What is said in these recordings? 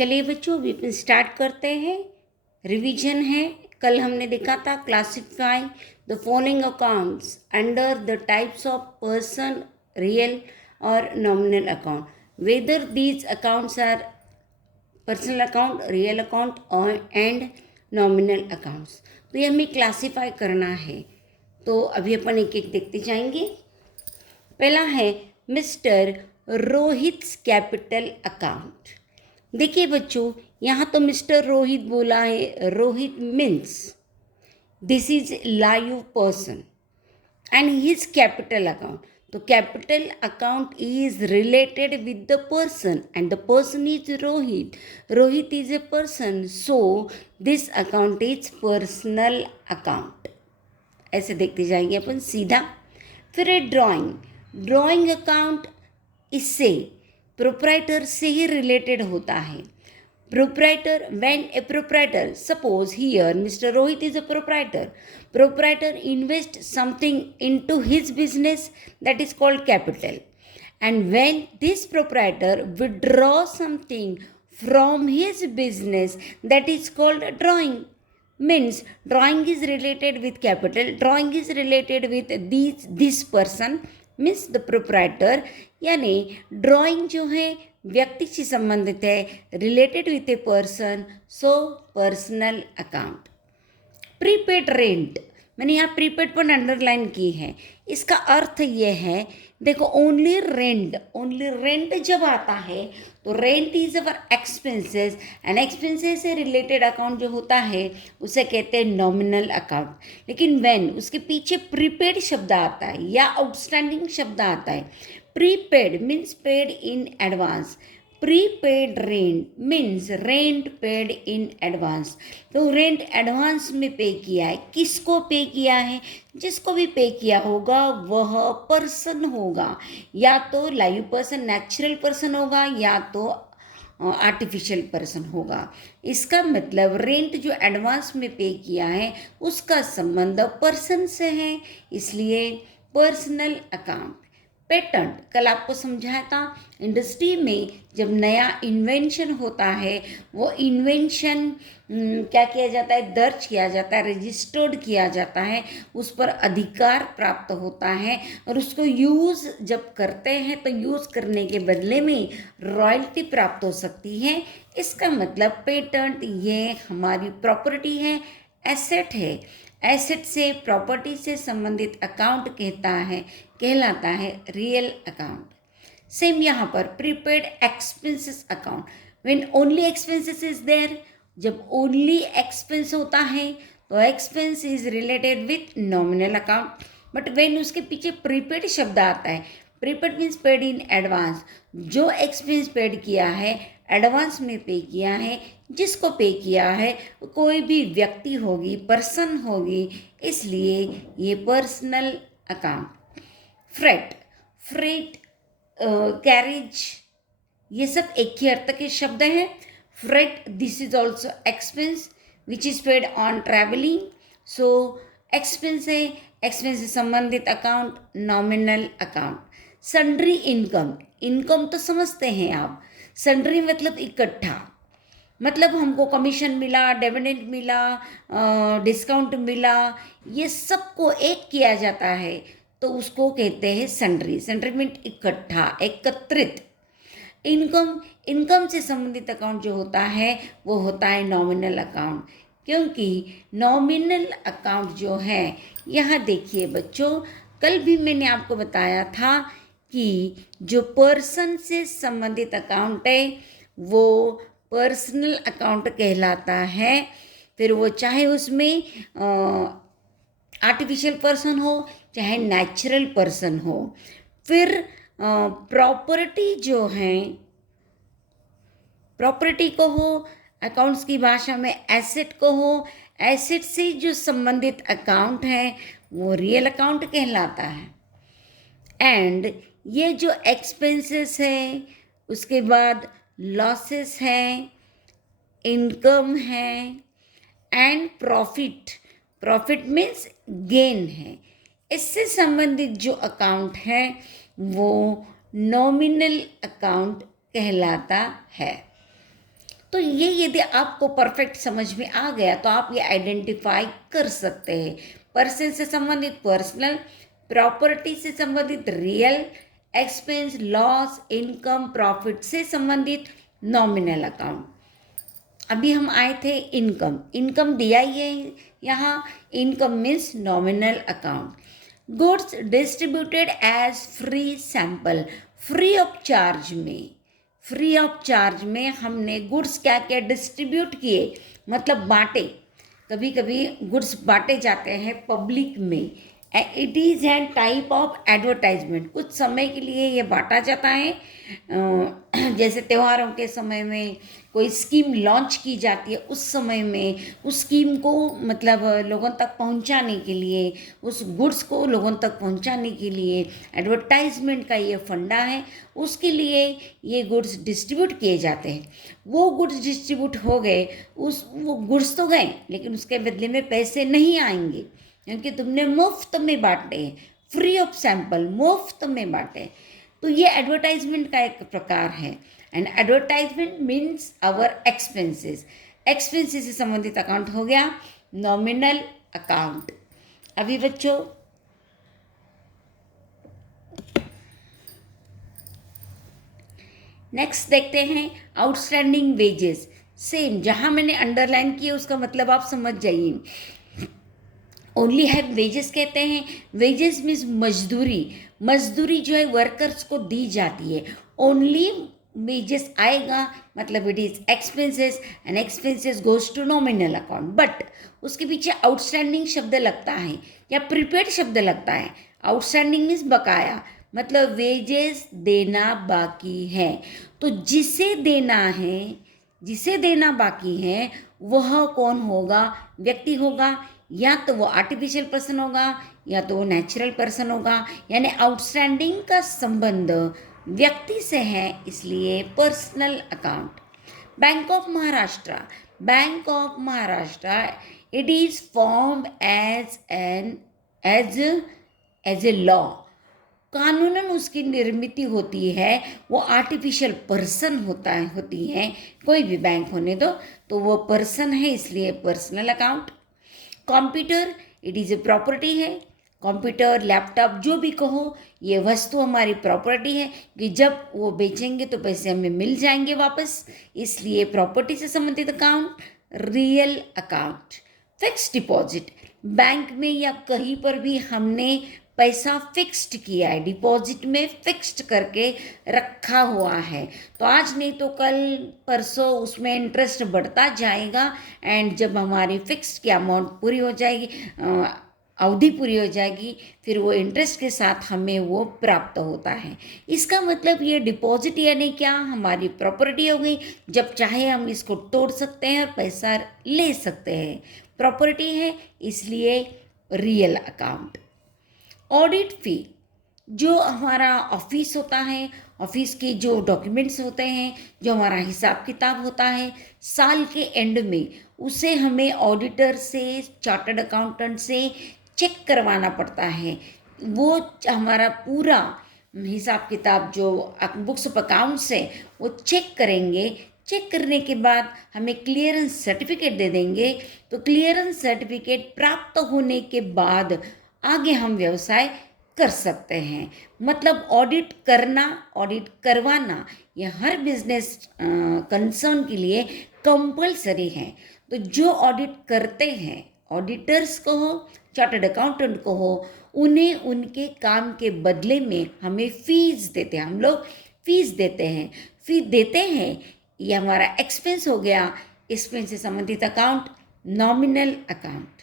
चलिए बच्चों, अभी अपन स्टार्ट करते हैं। रिवीजन है। कल हमने देखा था classify the following accounts under the types of person, real और nominal account, whether these accounts are personal account, real account और एंड नॉमिनल अकाउंट्स। तो ये हमें क्लासीफाई करना है। तो अभी अपन एक एक देखते जाएंगे। पहला है मिस्टर रोहित्स कैपिटल अकाउंट। देखिए बच्चों, यहाँ तो मिस्टर रोहित बोला है। Rohit means this is live person and his capital account. तो capital account is related with the person and the person is Rohit. Rohit is a person, so this account is personal account. ऐसे देखते जाएंगे अपन सीधा. फिर है ड्राइंग अकाउंट. इससे proprietor से ही related होता है. Proprietor, when A proprietor, suppose here mister Rohit is a proprietor invest something into his business, that is called capital. And when this proprietor withdraw something from his business, that is called drawing. Means drawing is related with capital, drawing is related with this person means the proprietor. यानी drawing जो है व्यक्ति से संबंधित है, related with A person, so personal account. Prepaid rent, मैंने यहाँ prepaid पर अंडरलाइन की है. इसका अर्थ ये है, देखो ओनली रेंट जब आता है तो rent is our expenses and expenses से रिलेटेड अकाउंट जो होता है उसे कहते हैं नॉमिनल अकाउंट. लेकिन व्हेन उसके पीछे प्रीपेड शब्द आता है या आउटस्टैंडिंग शब्द आता है, prepaid means paid in advance, prepaid rent means rent paid in advance. तो रेंट एडवांस में पे किया है. किसको पे किया है? जिसको भी पे किया होगा वह पर्सन होगा, या तो लाइव पर्सन, नेचुरल पर्सन होगा, या तो आर्टिफिशियल पर्सन होगा. इसका मतलब रेंट जो एडवांस में पे किया है उसका संबंध पर्सन से है, इसलिए पर्सनल अकाउंट. पेटेंट, कल आपको समझाया था, इंडस्ट्री में जब नया इन्वेंशन होता है वो इन्वेंशन क्या किया जाता है? दर्ज किया जाता है, रजिस्टर्ड किया जाता है, उस पर अधिकार प्राप्त होता है और उसको यूज़ जब करते हैं तो यूज़ करने के बदले में रॉयल्टी प्राप्त हो सकती है. इसका मतलब पेटेंट ये हमारी प्रॉपर्टी है, एसेट है. एसेट से, प्रॉपर्टी से संबंधित अकाउंट कहलाता है रियल अकाउंट. सेम यहाँ पर prepaid expenses account. When only expenses is there, जब ओनली एक्सपेंस होता है तो expense is related with nominal account. But when उसके पीछे प्रीपेड शब्द आता है, prepaid means paid in advance. जो एक्सपेंस पेड किया है, एडवांस में पे किया है, जिसको पे किया है कोई भी व्यक्ति होगी, पर्सन होगी, इसलिए ये पर्सनल अकाउंट. फ्रेट, कैरेज, ये सब एक ही अर्थ के शब्द हैं. Freight, this is also expense which is paid on travelling. So expense है, एक्सपेंस से संबंधित account nominal account. Sundry income तो समझते हैं आप. सन्ड्री मतलब इकट्ठा, मतलब हमको कमीशन मिला, डिविडेंड मिला, डिस्काउंट मिला, ये सबको एक किया जाता है तो उसको कहते हैं सन्ड्री. सन्ड्री मीन इकट्ठा, एकत्रित. इनकम से संबंधित अकाउंट जो होता है वो होता है नॉमिनल अकाउंट. क्योंकि नॉमिनल अकाउंट जो है, यहाँ देखिए बच्चों, कल भी मैंने आपको बताया था कि जो पर्सन से संबंधित अकाउंट है वो पर्सनल अकाउंट कहलाता है. फिर वो चाहे उसमें आर्टिफिशियल पर्सन हो चाहे नेचुरल पर्सन हो. फिर प्रॉपर्टी जो है, प्रॉपर्टी को हो, अकाउंट्स की भाषा में एसेट को हो, एसेट से जो संबंधित अकाउंट है वो रियल अकाउंट कहलाता है. एंड ये जो एक्सपेंसेस है, उसके बाद लॉसेस है, इनकम है एंड प्रॉफिट मीन्स गेन है, इससे संबंधित जो अकाउंट है वो नॉमिनल अकाउंट कहलाता है. तो ये यदि आपको परफेक्ट समझ में आ गया तो आप ये आइडेंटिफाई कर सकते हैं। पर्सन से संबंधित पर्सनल, प्रॉपर्टी से संबंधित real, expense, loss, income, profit से संबंधित नॉमिनल अकाउंट। अभी हम आए थे इनकम, इनकम दिया ही है यहाँ, income means nominal account. Goods distributed as free sample, free of charge में, फ्री ऑफ चार्ज में हमने गुड्स क्या क्या डिस्ट्रीब्यूट किए, मतलब बांटे। कभी कभी गुड्स बांटे जाते हैं पब्लिक में। It is an type of advertisement, कुछ समय के लिए ये बांटा जाता है। जैसे त्योहारों के समय में कोई स्कीम लॉन्च की जाती है, उस समय में उस स्कीम को मतलब लोगों तक पहुंचाने के लिए, उस गुड्स को लोगों तक पहुंचाने के लिए एडवर्टाइजमेंट का ये फंडा है, उसके लिए ये गुड्स डिस्ट्रीब्यूट किए जाते हैं। वो गुड्स डिस्ट्रीब्यूट हो गए, वो गुड्स तो गए लेकिन उसके बदले में पैसे नहीं आएंगे, क्योंकि तुमने मुफ्त में बांटे, फ्री ऑफ सैंपल, मुफ्त में बांटे। तो ये एडवर्टाइजमेंट का एक प्रकार है। And advertisement means our expenses, expenses से संबंधित अकाउंट हो गया नॉमिनल अकाउंट। अभी बच्चों नेक्स्ट देखते हैं आउटस्टैंडिंग वेजेस। सेम, जहां मैंने अंडरलाइन किया उसका मतलब आप समझ जाइए। ओनली हैव वेजेस कहते हैं, वेजेस मीन्स मजदूरी, मजदूरी जो है वर्कर्स को दी जाती है। ओनली वेजेस आएगा मतलब it is expenses, and expenses goes to nominal account. But उसके पीछे आउटस्टैंडिंग शब्द लगता है या प्रीपेड शब्द लगता है। आउटस्टैंडिंग मीन्स बकाया, मतलब वेजेस देना बाकी है। तो जिसे देना है, जिसे देना बाकी है वह कौन होगा, व्यक्ति होगा, या तो वो आर्टिफिशियल पर्सन होगा या तो वो नेचुरल पर्सन होगा। यानी आउटस्टैंडिंग का संबंध व्यक्ति से है, इसलिए personal account. Bank of Maharashtra, bank of Maharashtra it is formed as a law, कानूनन उसकी निर्मित होती है। वो आर्टिफिशियल पर्सन होती है, कोई भी बैंक होने दो तो वो पर्सन है, इसलिए personal account. Computer it is a property है, कंप्यूटर लैपटॉप जो भी कहो ये वस्तु हमारी प्रॉपर्टी है कि जब वो बेचेंगे तो पैसे हमें मिल जाएंगे वापस, इसलिए प्रॉपर्टी से संबंधित account real account. Fix deposit, bank में या कहीं पर भी हमने पैसा फिक्स्ड किया है, डिपॉजिट में फिक्स्ड करके रखा हुआ है, तो आज नहीं तो कल परसों उसमें इंटरेस्ट बढ़ता जाएगा। एंड जब हमारी फिक्स्ड की अमाउंट पूरी हो जाएगी, अवधि पूरी हो जाएगी, फिर वो इंटरेस्ट के साथ हमें वो प्राप्त होता है। इसका मतलब ये डिपॉजिट यानी क्या, हमारी प्रॉपर्टी हो गई, जब चाहे हम इसको तोड़ सकते हैं और पैसा ले सकते हैं, प्रॉपर्टी है, इसलिए रियल अकाउंट। ऑडिट फी, जो हमारा ऑफिस होता है, ऑफिस के जो डॉक्यूमेंट्स होते हैं, जो हमारा हिसाब किताब होता है साल के एंड में, उसे हमें ऑडिटर से, चार्टर्ड अकाउंटेंट से चेक करवाना पड़ता है। वो हमारा पूरा हिसाब किताब जो बुक्स ऑफ अकाउंट्स है वो चेक करेंगे। चेक करने के बाद हमें क्लियरेंस सर्टिफिकेट दे देंगे। तो क्लियरेंस सर्टिफिकेट प्राप्त होने के बाद आगे हम व्यवसाय कर सकते हैं। मतलब ऑडिट करना, ऑडिट करवाना, ये हर बिजनेस कंसर्न के लिए कंपलसरी है। तो जो ऑडिट करते हैं, ऑडिटर्स को हो, चार्टर्ड अकाउंटेंट को हो, उन्हें उनके काम के बदले में हमें फीस देते हैं, हम लोग फीस देते हैं, फी देते हैं। ये हमारा एक्सपेंस हो गया, एक्सपेंस से संबंधित account nominal account.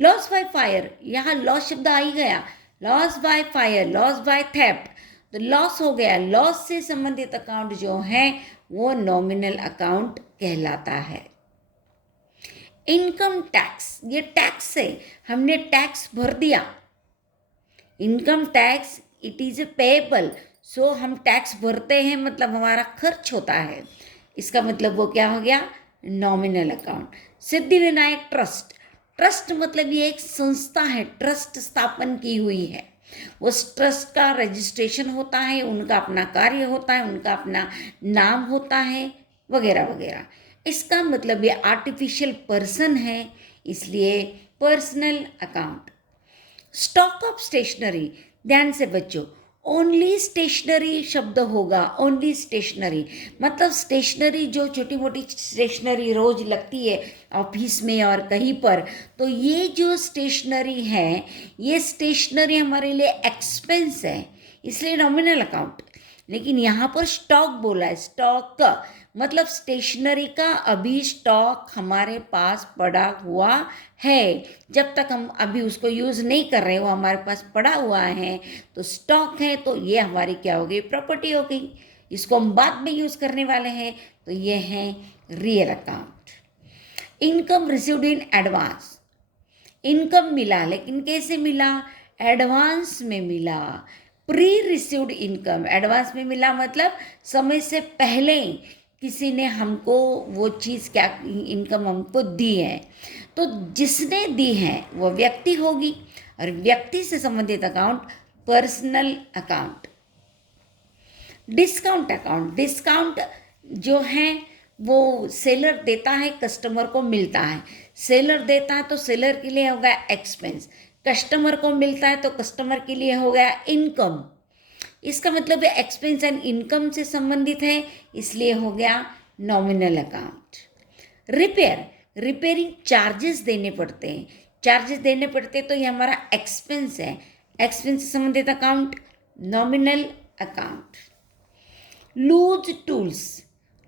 Loss by fire, यहाँ लॉस शब्द आ ही गया, loss by fire, loss by theft, तो लॉस हो गया, लॉस से संबंधित अकाउंट जो है वो नॉमिनल अकाउंट कहलाता है। इनकम टैक्स, ये टैक्स है, हमने टैक्स भर दिया, income tax it is a payable, so हम टैक्स भरते हैं, मतलब हमारा खर्च होता है, इसका मतलब वो क्या हो गया, nominal account. Siddhi Vinayak trust, trust मतलब ये एक संस्था है, ट्रस्ट स्थापन की हुई है, उस ट्रस्ट का रजिस्ट्रेशन होता है, उनका अपना कार्य होता है, उनका अपना नाम होता है, वगैरह वगैरह। इसका मतलब ये आर्टिफिशियल पर्सन है, इसलिए personal account. Stock of stationery, ध्यान से बच्चों, ओनली स्टेशनरी शब्द होगा, ओनली स्टेशनरी मतलब स्टेशनरी जो छोटी मोटी स्टेशनरी रोज लगती है ऑफिस में और कहीं पर, तो ये जो स्टेशनरी है, ये स्टेशनरी हमारे लिए एक्सपेंस है, इसलिए नॉमिनल अकाउंट। लेकिन यहाँ पर स्टॉक बोला है, स्टॉक मतलब स्टेशनरी का अभी स्टॉक हमारे पास पड़ा हुआ है, जब तक हम अभी उसको यूज़ नहीं कर रहे, वो हमारे पास पड़ा हुआ है तो स्टॉक है, तो ये हमारी क्या हो गई, प्रॉपर्टी हो गई। इसको हम बाद में यूज़ करने वाले हैं, तो ये है real account. Income received in advance, income मिला लेकिन कैसे मिला, एडवांस में मिला। प्री रिसीव्ड इनकम, एडवांस में मिला मतलब समय से पहले किसी ने हमको वो चीज़, क्या इनकम हमको दी है, तो जिसने दी है वो व्यक्ति होगी, और व्यक्ति से संबंधित account personal account. Discount account, discount जो है वो सेलर देता है, कस्टमर को मिलता है। सेलर देता है तो सेलर के लिए हो गया एक्सपेंस, कस्टमर को मिलता है तो कस्टमर के लिए हो गया इनकम। इसका मतलब है एक्सपेंस एंड इनकम से संबंधित है, इसलिए हो गया nominal account. Repair, repairing charges देने पड़ते हैं, चार्जेस देने पड़ते हैं तो ये हमारा एक्सपेंस है, एक्सपेंस से संबंधित account nominal account. Loose tools,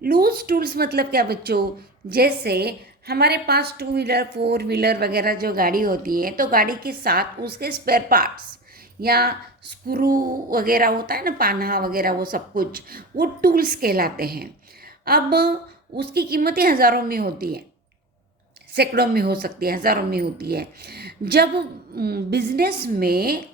loose tools मतलब क्या बच्चों, जैसे हमारे पास 2 व्हीलर 4 व्हीलर वगैरह जो गाड़ी होती है, तो गाड़ी के साथ उसके स्पेयर पार्ट्स या स्क्रू वगैरह होता है ना, पाना वगैरह, वो सब कुछ वो टूल्स कहलाते हैं। अब उसकी कीमत ही हज़ारों में होती है, सैकड़ों में हो सकती है, हज़ारों में होती है। जब बिजनेस में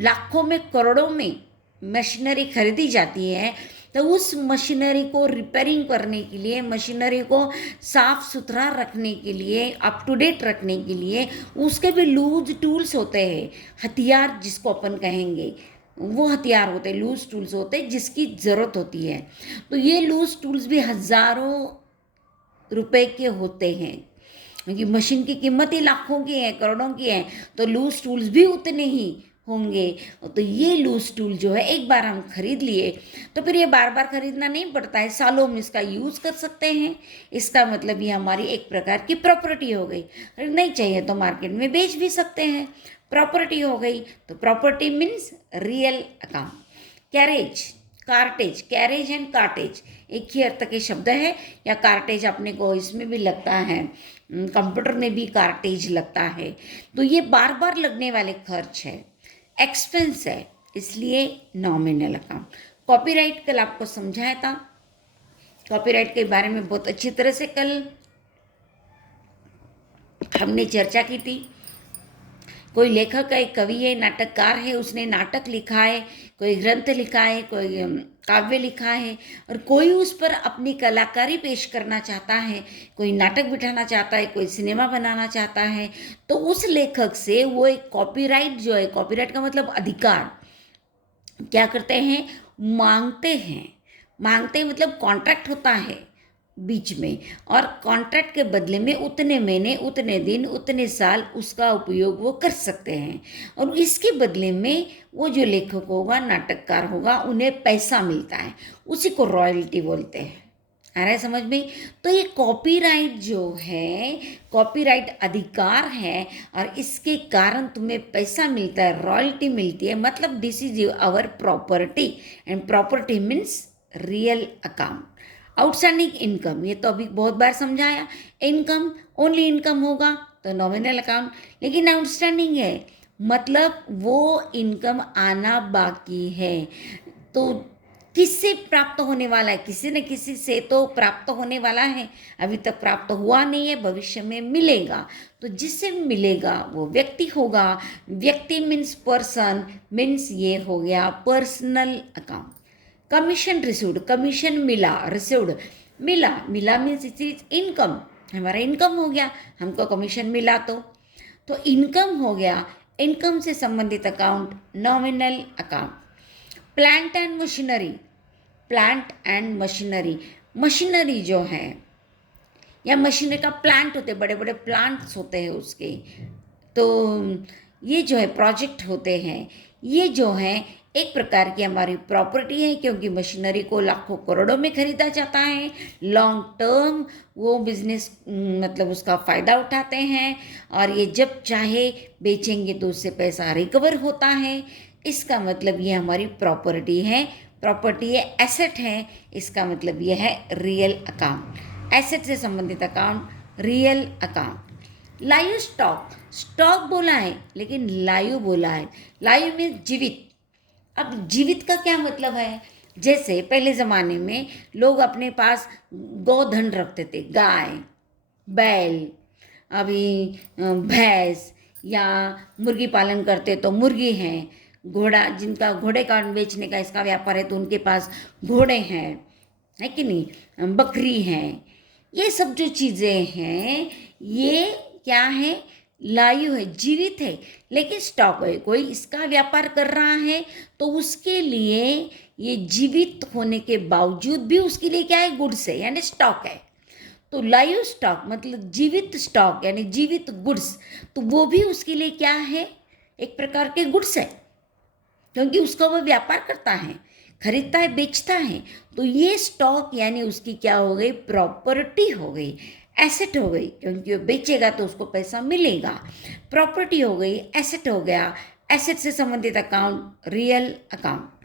लाखों में करोड़ों में मशीनरी खरीदी जाती है, तो उस मशीनरी को रिपेयरिंग करने के लिए, मशीनरी को साफ सुथरा रखने के लिए, अप टू डेट रखने के लिए उसके भी लूज टूल्स होते हैं, हथियार जिसको अपन कहेंगे, वो हथियार होते हैं, लूज टूल्स होते हैं जिसकी ज़रूरत होती है। तो ये लूज टूल्स भी हज़ारों रुपए के होते हैं, क्योंकि मशीन की कीमत ही लाखों की है, करोड़ों की है, तो लूज टूल्स भी उतने ही होंगे। तो ये लूज टूल जो है एक बार हम खरीद लिए तो फिर ये बार बार खरीदना नहीं पड़ता है, सालों में इसका यूज़ कर सकते हैं। इसका मतलब ये हमारी एक प्रकार की प्रॉपर्टी हो गई, नहीं चाहिए तो मार्केट में बेच भी सकते हैं, प्रॉपर्टी हो गई। तो property means real account. Carriage, cartage, carriage and cartage एक ही अर्थ के शब्द है, या कार्टेज अपने को इसमें भी लगता है, कंप्यूटर में भी कार्टेज लगता है। तो ये बार बार लगने वाले खर्च है, एक्सपेंस है, इसलिए नॉमिनल अकाउंट। कॉपीराइट कल आपको समझाया था, कॉपीराइट के बारे में बहुत अच्छी तरह से कल हमने चर्चा की थी। कोई लेखक है, कवि है, नाटककार है, उसने नाटक लिखा है, कोई ग्रंथ लिखा है, कोई काव्य लिखा है, और कोई उस पर अपनी कलाकारी पेश करना चाहता है, कोई नाटक बिठाना चाहता है, कोई सिनेमा बनाना चाहता है, तो उस लेखक से वो एक कॉपीराइट जो है, कॉपीराइट का मतलब अधिकार, क्या करते हैं, मांगते हैं। मांगते हैं मतलब कॉन्ट्रैक्ट होता है बीच में, और कॉन्ट्रैक्ट के बदले में उतने महीने, उतने दिन, उतने साल उसका उपयोग वो कर सकते हैं, और इसके बदले में वो जो लेखक होगा, नाटककार होगा, उन्हें पैसा मिलता है, उसी को रॉयल्टी बोलते हैं। आ रहा है समझ में? तो ये कॉपीराइट जो है, कॉपीराइट अधिकार है, और इसके कारण तुम्हें पैसा मिलता है, रॉयल्टी मिलती है, मतलब this is our property, and property means real account. Outstanding income, ये तो अभी बहुत बार समझाया, इनकम, ओनली इनकम होगा तो नॉमिनल अकाउंट, लेकिन आउटस्टैंडिंग है मतलब वो इनकम आना बाकी है, तो किससे प्राप्त होने वाला है, किसी न किसी से तो प्राप्त होने वाला है, अभी तक प्राप्त हुआ नहीं है, भविष्य में मिलेगा, तो जिससे मिलेगा वो व्यक्ति होगा। व्यक्ति मीन्स पर्सन, मीन्स ये हो गया personal account. Commission received, commission मिला, रिसीव्ड मिला, मिला मीन्स इट इज इनकम, हमारा इनकम हो गया, हमको कमीशन मिला तो इनकम हो गया, इनकम से संबंधित account nominal account. Plant and machinery, plant and machinery machinery जो है या मशीनरी का प्लांट होते, बड़े बड़े प्लांट्स होते हैं उसके, तो ये जो है प्रोजेक्ट होते हैं, ये जो है एक प्रकार की हमारी प्रॉपर्टी है, क्योंकि मशीनरी को लाखों करोड़ों में खरीदा जाता है। लॉन्ग टर्म वो बिजनेस मतलब उसका फ़ायदा उठाते हैं और ये जब चाहे बेचेंगे तो उससे पैसा रिकवर होता है। इसका मतलब ये हमारी प्रॉपर्टी है। प्रॉपर्टी है, एसेट है, इसका मतलब ये है रियल अकाउंट। एसेट से संबंधित account real account. Live stock, stock बोला है लेकिन लाइव बोला है। लाइव मीन्स जीवित। अब जीवित का क्या मतलब है? जैसे पहले ज़माने में लोग अपने पास गोधन रखते थे, गाय, बैल, अभी भैंस, या मुर्गी पालन करते तो मुर्गी हैं, घोड़ा, जिनका घोड़े का बेचने का इसका व्यापार है तो उनके पास घोड़े हैं, है कि नहीं, बकरी हैं। ये सब जो चीज़ें हैं ये क्या है? लाइव है, जीवित है, लेकिन स्टॉक है। कोई इसका व्यापार कर रहा है तो उसके लिए ये जीवित होने के बावजूद भी उसके लिए क्या है? गुड्स है, यानी स्टॉक है। तो लाइव स्टॉक मतलब जीवित स्टॉक यानी जीवित गुड्स, तो वो भी उसके लिए क्या है? एक प्रकार के गुड्स है, क्योंकि उसका वो व्यापार करता है, खरीदता है, बेचता है। तो ये स्टॉक यानी उसकी क्या हो गई? प्रॉपर्टी हो गई, एसेट हो गई, क्योंकि वो बेचेगा तो उसको पैसा मिलेगा। प्रॉपर्टी हो गई, एसेट हो गया। एसेट से संबंधित अकाउंट रियल अकाउंट।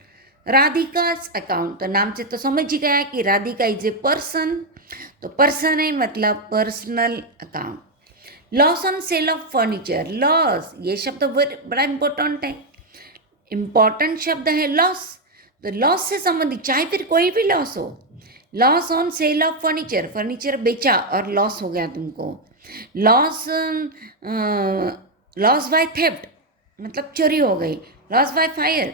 राधिका's अकाउंट, तो नाम से तो समझ ही गया कि राधिका इज ए पर्सन, तो पर्सन है मतलब personal account. Loss on sale of furniture, loss, ये शब्द बड़ा इंपॉर्टेंट है, इंपॉर्टेंट शब्द है लॉस। तो लॉस से संबंधित चाहे फिर कोई भी लॉस हो, loss on sale of furniture, furniture बेचा और लॉस हो गया तुमको। लॉस, लॉस बाय थेफ्ट मतलब चोरी हो गई। लॉस बाय फायर,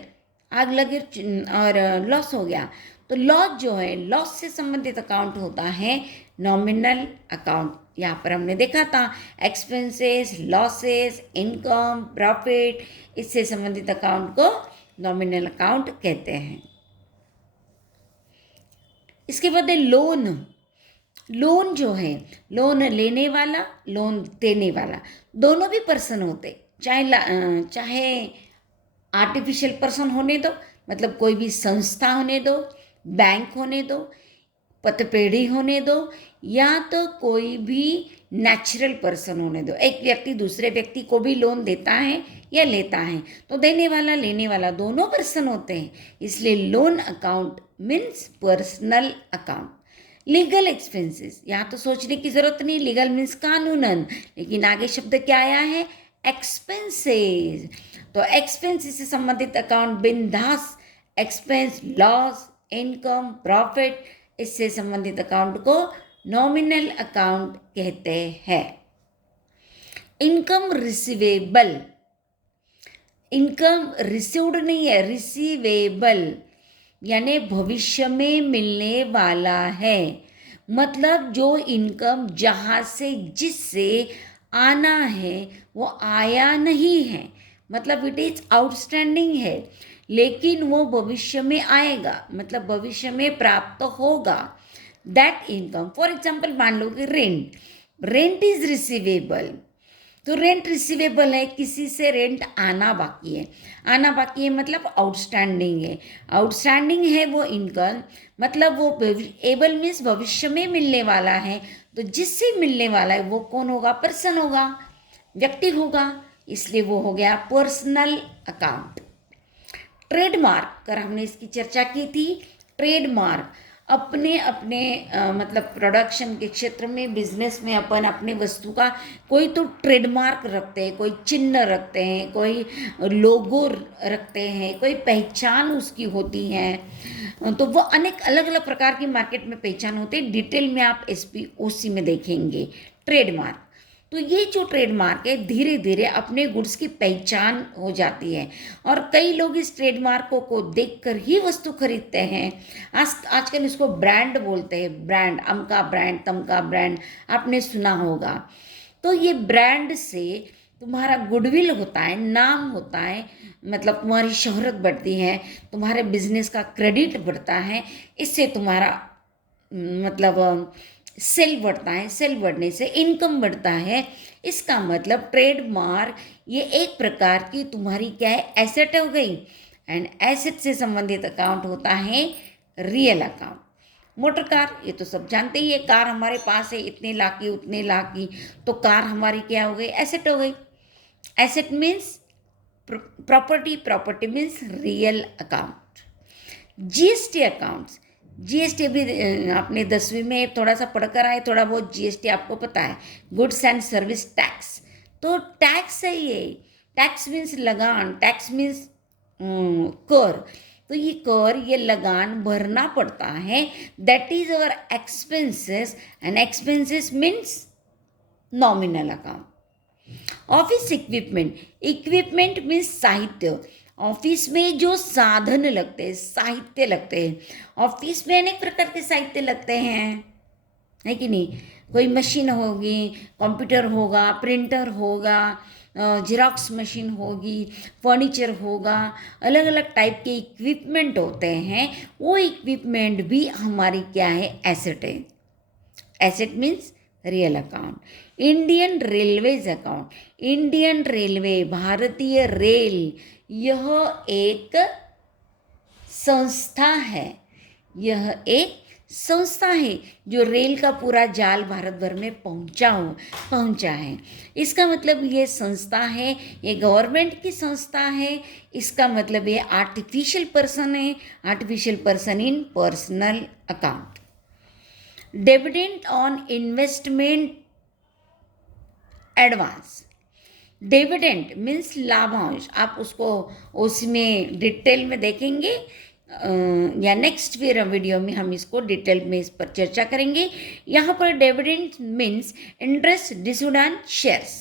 आग लगे और लॉस हो गया। तो लॉस जो है, लॉस से संबंधित अकाउंट होता है नॉमिनल अकाउंट। यहाँ पर हमने देखा था एक्सपेंसेस, लॉसेस, इनकम, प्रॉफिट, इससे संबंधित अकाउंट को नॉमिनल अकाउंट कहते हैं। इसके बाद है लोन। लोन जो है, लोन लेने वाला, लोन देने वाला, दोनों भी पर्सन होते, चाहे आर्टिफिशियल पर्सन होने दो, मतलब कोई भी संस्था होने दो, बैंक होने दो, पतपेढ़ी होने दो, या तो कोई भी नेचुरल पर्सन होने दो। एक व्यक्ति दूसरे व्यक्ति को भी लोन देता है या लेता है, तो देने वाला लेने वाला दोनों पर्सन होते हैं, इसलिए loan account means personal account. Legal expenses, यहाँ तो सोचने की जरूरत नहीं, लीगल मीन्स कानूनन, लेकिन आगे शब्द क्या आया है? एक्सपेंसेस। तो एक्सपेंसेस से संबंधित अकाउंट बिंदास, एक्सपेंस, लॉस, इनकम, प्रॉफिट, इससे संबंधित अकाउंट को नॉमिनल अकाउंट कहते हैं। इनकम रिसीवेबल, इनकम रिसीव्ड नहीं है, रिसीवेबल यानी भविष्य में मिलने वाला है। मतलब जो इनकम जहाँ से जिससे आना है वो आया नहीं है, मतलब इट इज आउटस्टैंडिंग है, लेकिन वो भविष्य में आएगा, मतलब भविष्य में प्राप्त होगा। दैट इनकम, फॉर एग्जाम्पल मान लो कि रेंट, रेंट इज रिसीवेबल, तो रेंट रिसीवेबल है, किसी से रेंट आना बाकी है, आना बाकी है मतलब आउटस्टैंडिंग है, आउटस्टैंडिंग है वो इनकम, मतलब वो एबल मीन्स भविष्य में मिलने वाला है, तो जिससे मिलने वाला है वो कौन होगा? पर्सन होगा, व्यक्ति होगा, इसलिए वो हो गया पर्सनल अकाउंट। ट्रेडमार्क, कर हमने इसकी चर्चा की थी। ट्रेडमार्क अपने अपने मतलब प्रोडक्शन के क्षेत्र में, बिजनेस में अपन अपने वस्तु का कोई तो ट्रेडमार्क रखते हैं, कोई चिन्ह रखते हैं, कोई लोगो रखते हैं, कोई पहचान उसकी होती है। तो वो अनेक अलग अलग प्रकार की मार्केट में पहचान होती है, डिटेल में आप SPOC में देखेंगे ट्रेडमार्क। तो ये जो ट्रेडमार्क है धीरे धीरे अपने गुड्स की पहचान हो जाती है, और कई लोग इस ट्रेडमार्कों को देखकर ही वस्तु खरीदते हैं। आजकल इसको ब्रांड बोलते हैं, ब्रांड, अमका ब्रांड, तमका ब्रांड, आपने सुना होगा। तो ये ब्रांड से तुम्हारा गुडविल होता है, नाम होता है, मतलब तुम्हारी शोहरत बढ़ती है, तुम्हारे बिजनेस का क्रेडिट बढ़ता है, इससे तुम्हारा मतलब सेल बढ़ता है, सेल बढ़ने से इनकम बढ़ता है। इसका मतलब ट्रेडमार्क ये एक प्रकार की तुम्हारी क्या है, एसेट हो गई। एंड एसेट से संबंधित अकाउंट होता है रियल अकाउंट। मोटर कार ये तो सब जानते ही है, कार हमारे पास है इतने लाख की उतने लाख की, तो कार हमारी क्या हो गई, एसेट हो गई। Asset means property, property means real account. GST accounts, GST भी आपने 10वीं में थोड़ा सा पढ़कर आए, थोड़ा बहुत जीएसटी आपको पता है, गुड्स एंड सर्विस टैक्स। तो टैक्स है ये, टैक्स मीन्स लगान, टैक्स मीन्स कर। तो ये कर, ये लगान भरना पड़ता है। That is our expenses, and expenses means nominal account. Office equipment, equipment means साहित्य। ऑफिस में जो साधन लगते हैं, साहित्य लगते हैं, ऑफिस में अनेक प्रकार के साहित्य लगते हैं, है कि नहीं। कोई मशीन होगी, कंप्यूटर होगा, प्रिंटर होगा, जेरॉक्स मशीन होगी, फर्नीचर होगा, अलग अलग टाइप के इक्विपमेंट होते हैं। वो इक्विपमेंट भी हमारी क्या है, एसेट है। Asset means real account. Indian railways account, Indian railway, भारतीय रेल, यह एक संस्था है, यह एक संस्था है जो रेल का पूरा जाल भारत भर में पहुंचा है। इसका मतलब ये संस्था है, ये गवर्नमेंट की संस्था है। इसका मतलब ये आर्टिफिशियल पर्सन है, artificial person in personal account. Dividend on investment advance, dividend means लाभांश, आप उसको उसमें डिटेल में देखेंगे, या नेक्स्ट फिर वीडियो में हम इसको डिटेल में इस पर चर्चा करेंगे। यहाँ पर dividend means interest disused on shares,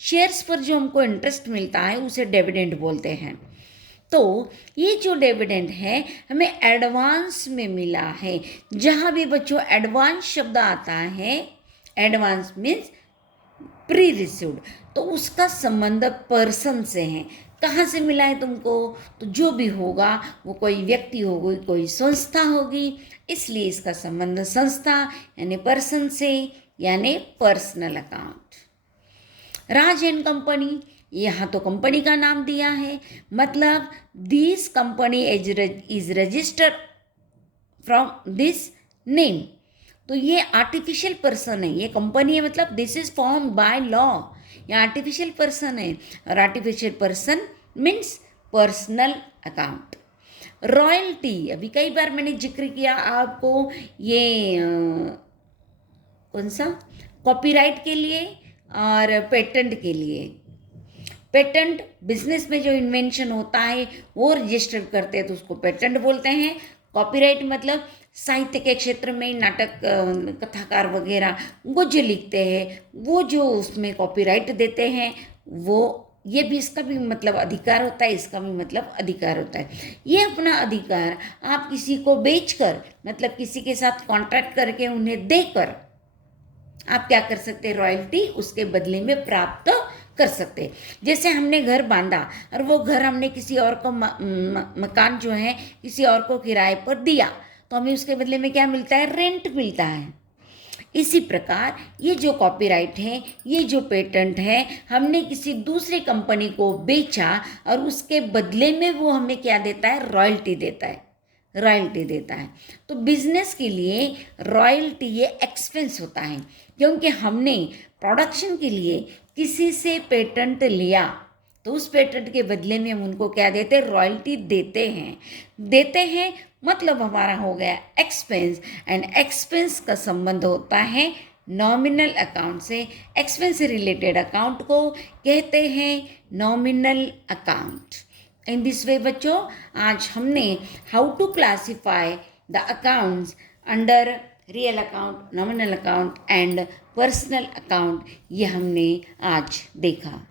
shares पर जो हमको इंटरेस्ट मिलता है उसे डिविडेंड बोलते हैं। तो ये जो डिविडेंड है हमें एडवांस में मिला है। जहाँ भी बच्चों एडवांस शब्द आता है, एडवांस मीन्स प्री रिसीव्ड, तो उसका संबंध पर्सन से है। कहाँ से मिला है तुमको, तो जो भी होगा वो कोई व्यक्ति होगी, कोई संस्था होगी, इसलिए इसका संबंध संस्था यानी पर्सन से, यानी personal account. Raj and company, यहाँ तो कंपनी का नाम दिया है, मतलब this company is registered from this name. तो ये आर्टिफिशियल पर्सन है, ये कंपनी है, मतलब this is form by law, ये आर्टिफिशियल पर्सन है। और artificial person means personal account. Royalty, अभी कई बार मैंने जिक्र किया आपको, ये कौन सा, कॉपीराइट के लिए और पेटेंट के लिए। पेटेंट बिजनेस में जो इन्वेंशन होता है वो रजिस्टर करते हैं तो उसको पेटेंट बोलते हैं। कॉपीराइट मतलब साहित्य के क्षेत्र में नाटक, कथाकार वगैरह वो जो लिखते हैं, वो जो उसमें कॉपीराइट देते हैं, वो ये भी, इसका भी मतलब अधिकार होता है, इसका भी मतलब अधिकार होता है। ये अपना अधिकार आप किसी को बेचकर, मतलब किसी के साथ कॉन्ट्रैक्ट करके उन्हें देकर आप क्या कर सकते हैं, रॉयल्टी उसके बदले में प्राप्त कर सकते। जैसे हमने घर बांधा और वो घर हमने किसी और को मकान जो है किसी और को किराए पर दिया, तो हमें उसके बदले में क्या मिलता है, रेंट मिलता है। इसी प्रकार ये जो कॉपीराइट है, ये जो पेटेंट है, हमने किसी दूसरी कंपनी को बेचा और उसके बदले में वो हमें क्या देता है, रॉयल्टी देता है, रॉयल्टी देता है। तो बिजनेस के लिए रॉयल्टी ये एक्सपेंस होता है, क्योंकि हमने प्रोडक्शन के लिए किसी से पेटेंट लिया तो उस पेटेंट के बदले में हम उनको क्या देते हैं, रॉयल्टी देते हैं मतलब हमारा हो गया एक्सपेंस। एंड एक्सपेंस का संबंध होता है नॉमिनल अकाउंट से। एक्सपेंस से रिलेटेड अकाउंट को कहते हैं nominal account. In this way बच्चों, आज हमने how to classify the accounts under real account, nominal account and personal account, ये हमने आज देखा।